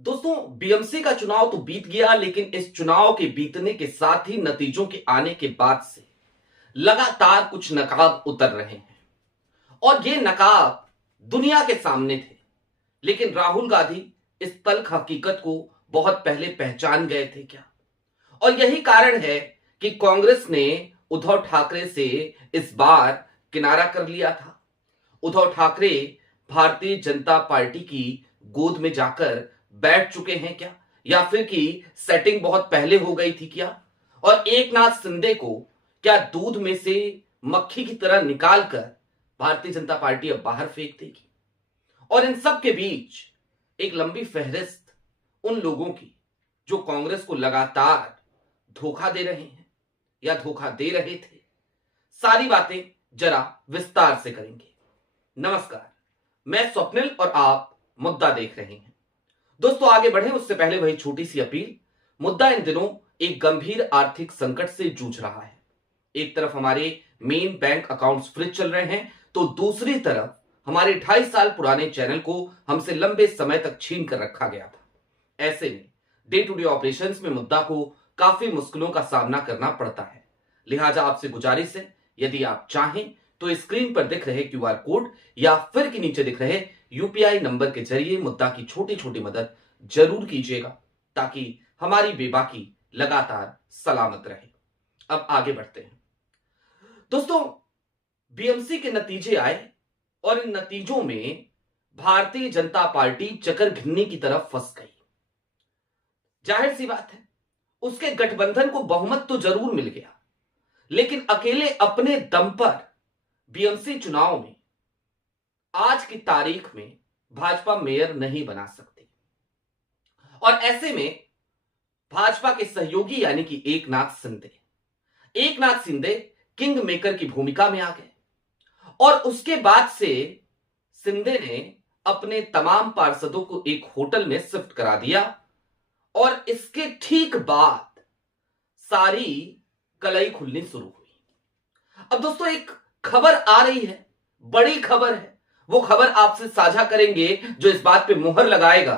दोस्तों, बीएमसी का चुनाव तो बीत गया, लेकिन इस चुनाव के बीतने के साथ ही नतीजों के आने के बाद से लगातार कुछ नकाब उतर रहे हैं। और ये नकाब दुनिया के सामने थे, लेकिन राहुल गांधी इस तल्ख हकीकत को बहुत पहले पहचान गए थे क्या? और यही कारण है कि कांग्रेस ने उद्धव ठाकरे से इस बार किनारा कर लिया था। उद्धव ठाकरे भारतीय जनता पार्टी की गोद में जाकर बैठ चुके हैं क्या, या फिर कि सेटिंग बहुत पहले हो गई थी क्या? और एकनाथ शिंदे को क्या दूध में से मक्खी की तरह निकालकर भारतीय जनता पार्टी अब बाहर फेंक देगी? और इन सब के बीच एक लंबी फहरिस्त उन लोगों की जो कांग्रेस को लगातार धोखा दे रहे हैं या धोखा दे रहे थे। सारी बातें जरा विस्तार से करेंगे। नमस्कार, मैं स्वप्निल और आप मुद्दा देख रहे हैं। दोस्तों, आगे बढ़े उससे पहले वही छोटी सी अपील। मुद्दा इन दिनों एक गंभीर आर्थिक संकट से जूझ रहा है। एक तरफ हमारे मेन बैंक अकाउंट्स फ्रीज चल रहे हैं, तो दूसरी तरफ हमारे 2.5 साल पुराने चैनल को हमसे लंबे समय तक छीन कर रखा गया था। ऐसे में डे टू डे ऑपरेशंस में मुद्दा को काफी मुश्किलों का सामना करना पड़ता है। लिहाजा आपसे गुजारिश है, यदि आप चाहें तो स्क्रीन पर दिख रहे क्यूआर कोड या फिर के नीचे दिख रहे यूपीआई नंबर के जरिए मुद्दा की छोटी छोटी मदद जरूर कीजिएगा, ताकि हमारी बेबाकी लगातार सलामत रहे। अब आगे बढ़ते हैं। दोस्तों, बीएमसी के नतीजे आए और इन नतीजों में भारतीय जनता पार्टी चक्कर घिन्नी की तरफ फंस गई। जाहिर सी बात है, उसके गठबंधन को बहुमत तो जरूर मिल गया, लेकिन अकेले अपने दम पर बीएमसी चुनाव में आज की तारीख में भाजपा मेयर नहीं बना सकती। और ऐसे में भाजपा के सहयोगी यानी कि एकनाथ शिंदे किंग मेकर की भूमिका में आ गए। और उसके बाद से शिंदे ने अपने तमाम पार्षदों को एक होटल में शिफ्ट करा दिया, और इसके ठीक बाद सारी कलई खुलनी शुरू हुई। अब दोस्तों, एक खबर आ रही है, बड़ी खबर है। वो खबर आपसे साझा करेंगे जो इस बात पे मुहर लगाएगा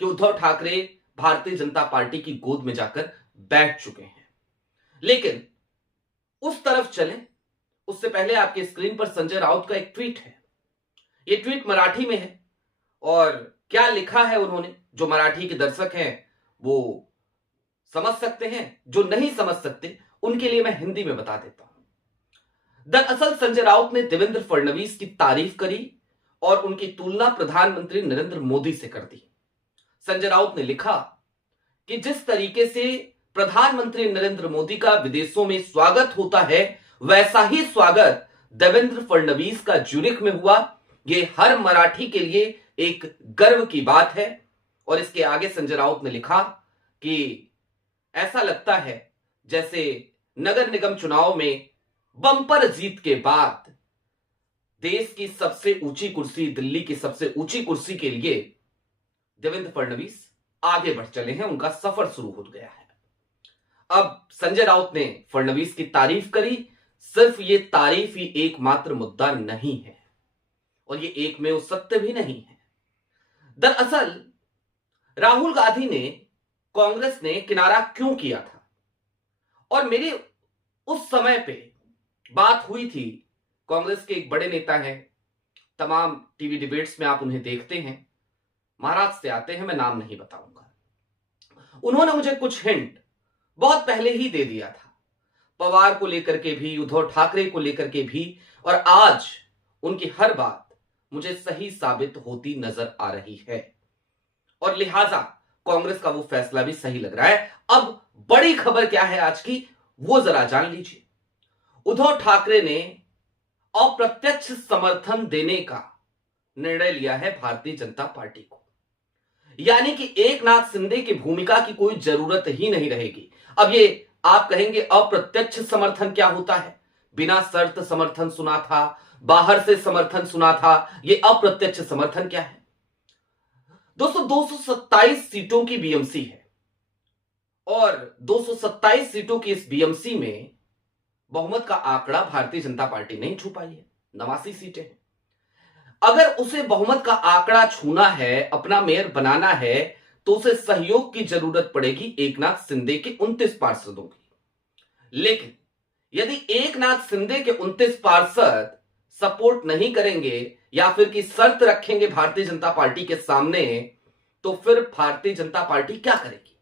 कि उद्धव ठाकरे भारतीय जनता पार्टी की गोद में जाकर बैठ चुके हैं। लेकिन उस तरफ चलें उससे पहले आपके स्क्रीन पर संजय राउत का एक ट्वीट है। ये ट्वीट मराठी में है, और क्या लिखा है उन्होंने, जो मराठी के दर्शक हैं वो समझ सकते हैं, जो नहीं समझ सकते उनके लिए मैं हिंदी में बता देता हूं। दरअसल संजय राउत ने देवेंद्र फडणवीस की तारीफ करी और उनकी तुलना प्रधानमंत्री नरेंद्र मोदी से कर दी। संजय राउत ने लिखा कि जिस तरीके से प्रधानमंत्री नरेंद्र मोदी का विदेशों में स्वागत होता है, वैसा ही स्वागत देवेंद्र फडणवीस का ज्यूरिख में हुआ। यह हर मराठी के लिए एक गर्व की बात है। और इसके आगे संजय राउत ने लिखा कि ऐसा लगता है जैसे नगर निगम चुनाव में बंपर जीत के बाद देश की सबसे ऊंची कुर्सी, दिल्ली की सबसे ऊंची कुर्सी के लिए देवेंद्र फडणवीस आगे बढ़ चले हैं, उनका सफर शुरू हो गया है। अब संजय राउत ने फडणवीस की तारीफ करी। सिर्फ ये तारीफ ही एकमात्र मुद्दा नहीं है, और ये एकमेव सत्य भी नहीं है। दरअसल राहुल गांधी ने कांग्रेस ने किनारा क्यों किया था, और मेरी उस समय पे बात हुई थी। कांग्रेस के एक बड़े नेता हैं, तमाम टीवी डिबेट्स में आप उन्हें देखते हैं, महाराष्ट्र से आते हैं, मैं नाम नहीं बताऊंगा। उन्होंने मुझे कुछ हिंट बहुत पहले ही दे दिया था, पवार को लेकर के भी, उद्धव ठाकरे को लेकर के भी, और आज उनकी हर बात मुझे सही साबित होती नजर आ रही है। और लिहाजा कांग्रेस का वो फैसला भी सही लग रहा है। अब बड़ी खबर क्या है आज की, वो जरा जान लीजिए। उद्धव ठाकरे ने अप्रत्यक्ष समर्थन देने का निर्णय लिया है भारतीय जनता पार्टी को, यानी कि एकनाथ शिंदे की भूमिका की कोई जरूरत ही नहीं रहेगी। अब ये आप कहेंगे अप्रत्यक्ष समर्थन क्या होता है? बिना शर्त समर्थन सुना था, बाहर से समर्थन सुना था, ये अप्रत्यक्ष समर्थन क्या है? दोस्तों, 227 सीटों की बीएमसी है, और 227 सीटों की इस बीएमसी में बहुमत का आंकड़ा भारतीय जनता पार्टी नहीं छू पाई है। 89 सीटें हैं। अगर उसे बहुमत का आंकड़ा छूना है, अपना मेयर बनाना है, तो उसे सहयोग की जरूरत पड़ेगी एकनाथ शिंदे के 29 पार्षदों की। लेकिन यदि एकनाथ शिंदे के 29 पार्षद सपोर्ट नहीं करेंगे या फिर की शर्त रखेंगे भारतीय जनता पार्टी के सामने, तो फिर भारतीय जनता पार्टी क्या करेगी?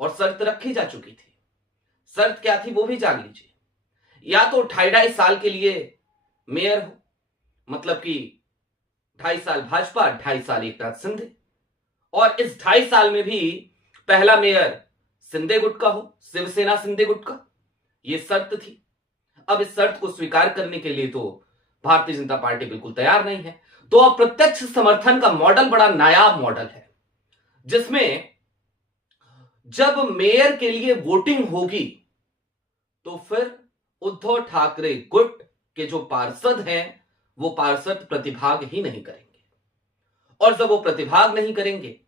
और शर्त रखी जा चुकी थी। शर्त क्या थी वो भी जान लीजिए। या तो 2.5 साल के लिए मेयर हो, मतलब कि 2.5 साल भाजपा, 2.5 साल एकनाथ शिंदे, और इस 2.5 साल में भी पहला मेयर शिंदे गुट का हो, शिवसेना शिंदे गुट का। यह शर्त थी। अब इस शर्त को स्वीकार करने के लिए तो भारतीय जनता पार्टी बिल्कुल तैयार नहीं है। तो अप्रत्यक्ष समर्थन का मॉडल बड़ा नायाब मॉडल है, जिसमें जब मेयर के लिए वोटिंग होगी तो फिर उद्धव ठाकरे गुट के जो पार्षद हैं वो पार्षद प्रतिभाग ही नहीं करेंगे, और जब वो प्रतिभाग नहीं करेंगे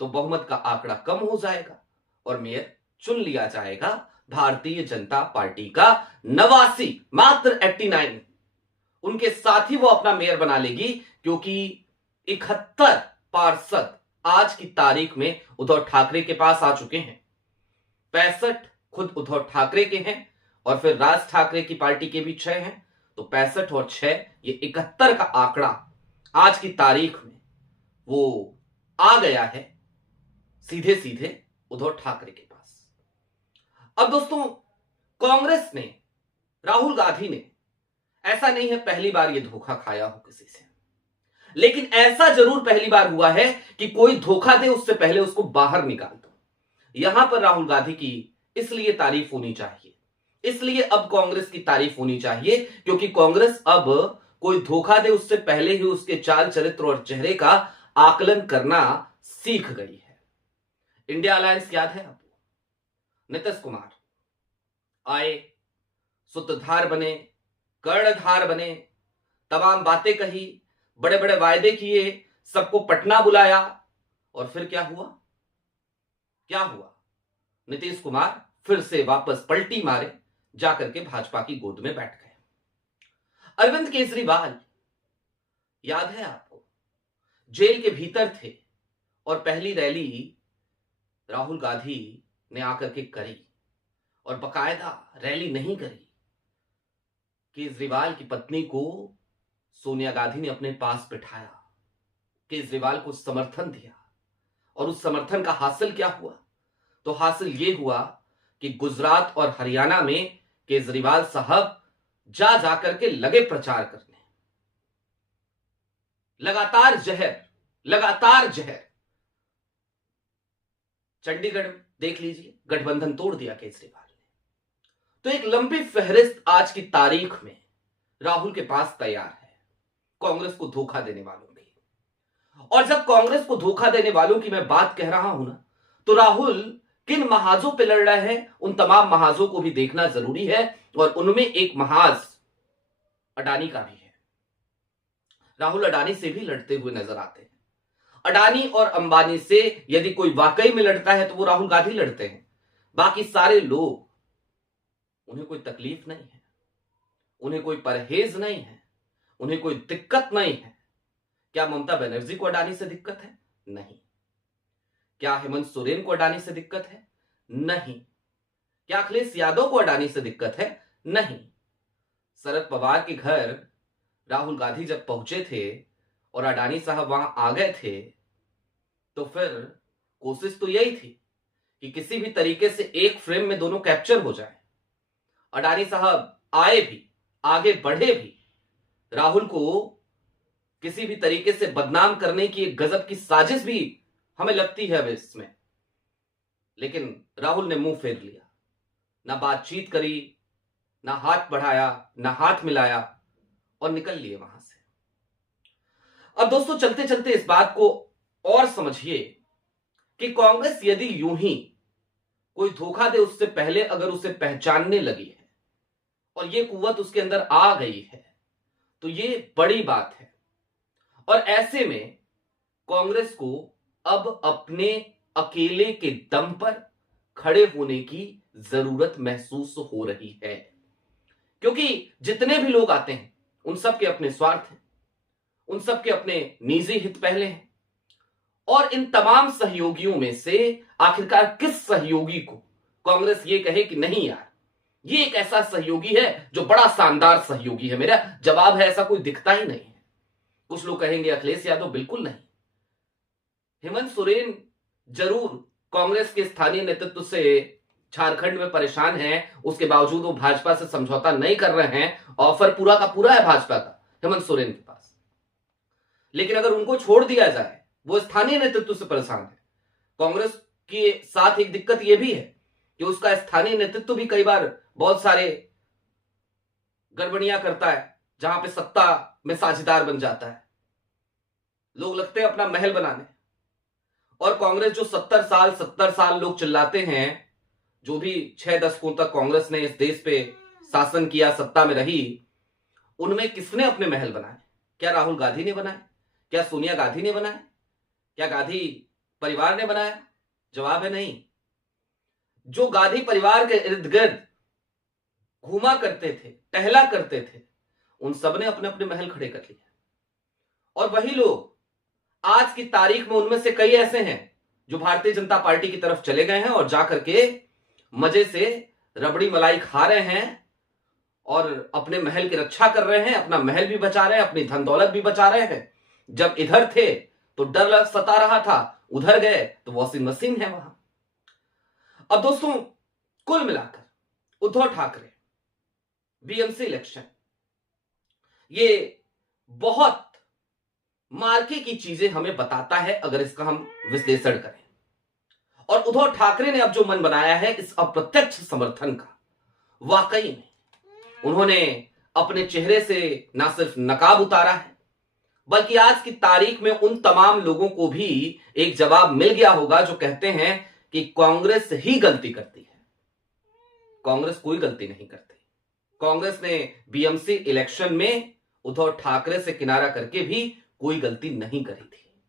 तो बहुमत का आंकड़ा कम हो जाएगा और मेयर चुन लिया जाएगा भारतीय जनता पार्टी का 89, मात्र 89। उनके साथ ही वो अपना मेयर बना लेगी, क्योंकि 71 पार्षद आज की तारीख में उद्धव ठाकरे के पास आ चुके हैं। 65 खुद उद्धव ठाकरे के हैं और फिर राज ठाकरे की पार्टी के भी 6 हैं। तो 65 और 6, ये 71 का आंकड़ा आज की तारीख में वो आ गया है सीधे सीधे उद्धव ठाकरे के पास। अब दोस्तों, कांग्रेस ने, राहुल गांधी ने, ऐसा नहीं है पहली बार ये धोखा खाया हो किसी से, लेकिन ऐसा जरूर पहली बार हुआ है कि कोई धोखा दे उससे पहले उसको बाहर निकाल दो। यहां पर राहुल गांधी की इसलिए तारीफ होनी चाहिए, इसलिए अब कांग्रेस की तारीफ होनी चाहिए, क्योंकि कांग्रेस अब कोई धोखा दे उससे पहले ही उसके चाल चरित्र और चेहरे का आकलन करना सीख गई है। इंडिया अलायंस याद है आपको? नीतीश कुमार आए, सूत्रधार बने, कर्णधार बने, तमाम बातें कही, बड़े बड़े वायदे किए, सबको पटना बुलाया, और फिर क्या हुआ? क्या हुआ? नीतीश कुमार फिर से वापस पलटी मारे, जाकर के भाजपा की गोद में बैठ गए। अरविंद केजरीवाल, याद है आपको, जेल के भीतर थे और पहली रैली राहुल गांधी ने आकर के करी, और बकायदा रैली नहीं करी, केजरीवाल की पत्नी को सोनिया गांधी ने अपने पास बिठाया, केजरीवाल को समर्थन दिया, और उस समर्थन का हासिल क्या हुआ? तो हासिल यह हुआ कि गुजरात और हरियाणा में केजरीवाल साहब जा जाकर के लगे प्रचार करने, लगातार जहर। चंडीगढ़ देख लीजिए, गठबंधन तोड़ दिया केजरीवाल ने। तो एक लंबी फहरिस्त आज की तारीख में राहुल के पास तैयार है, कांग्रेस को धोखा देने वालों की। और जब कांग्रेस को धोखा देने वालों की मैं बात कह रहा हूं ना, तो राहुल किन महाजों पे लड़ रहे हैं उन तमाम महाजों को भी देखना जरूरी है, और उनमें एक महाज अडानी का भी है। राहुल अडानी से भी लड़ते हुए नजर आते हैं। अडानी और अंबानी से यदि कोई वाकई में लड़ता है तो वो राहुल गांधी लड़ते हैं। बाकी सारे लोग, उन्हें कोई तकलीफ नहीं है, उन्हें कोई परहेज नहीं है, उन्हें कोई दिक्कत नहीं है। क्या ममता बनर्जी को अडानी से दिक्कत है? नहीं। क्या हेमंत सोरेन को अडानी से दिक्कत है? नहीं। क्या अखिलेश यादव को अडानी से दिक्कत है? नहीं। शरद पवार के घर राहुल गांधी जब पहुंचे थे और अडानी साहब वहां आ गए थे, तो फिर कोशिश तो यही थी कि किसी भी तरीके से एक फ्रेम में दोनों कैप्चर हो जाए। अडानी साहब आए भी, आगे बढ़े भी, राहुल को किसी भी तरीके से बदनाम करने की एक गजब की साजिश भी हमें लगती है अब इसमें। लेकिन राहुल ने मुंह फेर लिया, ना बातचीत करी, ना हाथ बढ़ाया, ना हाथ मिलाया, और निकल लिए वहां से। अब दोस्तों, चलते चलते इस बात को और समझिए कि कांग्रेस यदि यूं ही कोई धोखा दे उससे पहले अगर उसे पहचानने लगी है और ये कुव्वत उसके अंदर आ गई है, तो ये बड़ी बात है। और ऐसे में कांग्रेस को अब अपने अकेले के दम पर खड़े होने की जरूरत महसूस हो रही है, क्योंकि जितने भी लोग आते हैं उन सब के अपने स्वार्थ हैं, उन सब के अपने निजी हित पहले हैं, और इन तमाम सहयोगियों में से आखिरकार किस सहयोगी को कांग्रेस ये कहे कि नहीं यार, ये एक ऐसा सहयोगी है जो बड़ा शानदार सहयोगी है? मेरा जवाब है ऐसा कोई दिखता ही नहीं है। कुछ लोग कहेंगे अखिलेश यादव, बिल्कुल नहीं। हेमंत सोरेन जरूर कांग्रेस के स्थानीय नेतृत्व से झारखंड में परेशान हैं, उसके बावजूद वो भाजपा से समझौता नहीं कर रहे हैं। ऑफर पूरा का पूरा है भाजपा का हेमंत सोरेन के पास। लेकिन अगर उनको छोड़ दिया जाए, वो स्थानीय नेतृत्व से परेशान है। कांग्रेस के साथ एक दिक्कत यह भी है कि उसका स्थानीय नेतृत्व भी कई बार बहुत सारे गड़बड़ियां करता है, जहां पे सत्ता में साझेदार बन जाता है। लोग लगते हैं अपना महल बनाने। और कांग्रेस जो 70 साल लोग चिल्लाते हैं, जो भी 6 दशकों तक कांग्रेस ने इस देश पे शासन किया, सत्ता में रही, उनमें किसने अपने महल बनाए? क्या राहुल गांधी ने बनाए? क्या सोनिया गांधी ने बनाए? क्या गांधी परिवार ने बनाया? जवाब है नहीं। जो गांधी परिवार के इर्द गिर्द घूमा करते थे, टहला करते थे, उन सब ने अपने अपने महल खड़े कर लिए। और वही लोग आज की तारीख में, उनमें से कई ऐसे हैं जो भारतीय जनता पार्टी की तरफ चले गए हैं और जाकर के मजे से रबड़ी मलाई खा रहे हैं और अपने महल की रक्षा कर रहे हैं, अपना महल भी बचा रहे हैं, अपनी धन दौलत भी बचा रहे हैं। जब इधर थे तो डर सता रहा था, उधर गए तो वॉशिंग मशीन है वहां। अब दोस्तों, कुल मिलाकर उद्धव ठाकरे बीएमसी इलेक्शन, ये बहुत मार्के की चीजें हमें बताता है अगर इसका हम विश्लेषण करें। और उद्धव ठाकरे ने अब जो मन बनाया है इस अप्रत्यक्ष समर्थन का, वाकई में उन्होंने अपने चेहरे से ना सिर्फ नकाब उतारा है, बल्कि आज की तारीख में उन तमाम लोगों को भी एक जवाब मिल गया होगा जो कहते हैं कि कांग्रेस ही गलती करती है। कांग्रेस कोई गलती नहीं करती। कांग्रेस ने बीएमसी इलेक्शन में उद्धव ठाकरे से किनारा करके भी कोई गलती नहीं करी थी।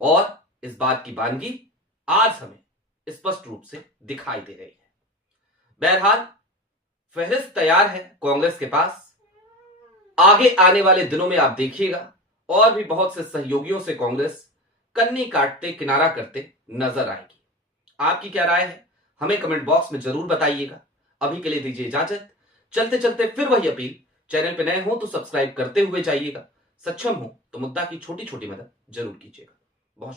और इस बात की बानगी आज हमें स्पष्ट रूप से दिखाई दे रही है। बहरहाल, फहरिस्त तैयार है कांग्रेस के पास। आगे आने वाले दिनों में आप देखिएगा और भी बहुत से सहयोगियों से कांग्रेस कन्नी काटते, किनारा करते नजर आएगी। आपकी क्या राय है हमें कमेंट बॉक्स में जरूर बताइएगा। अभी के लिए दीजिए इजाजत। चलते चलते फिर वही अपील, चैनल पे नए हो तो सब्सक्राइब करते हुए जाइएगा, सक्षम हो तो मुद्दा की छोटी छोटी मदद जरूर कीजिएगा।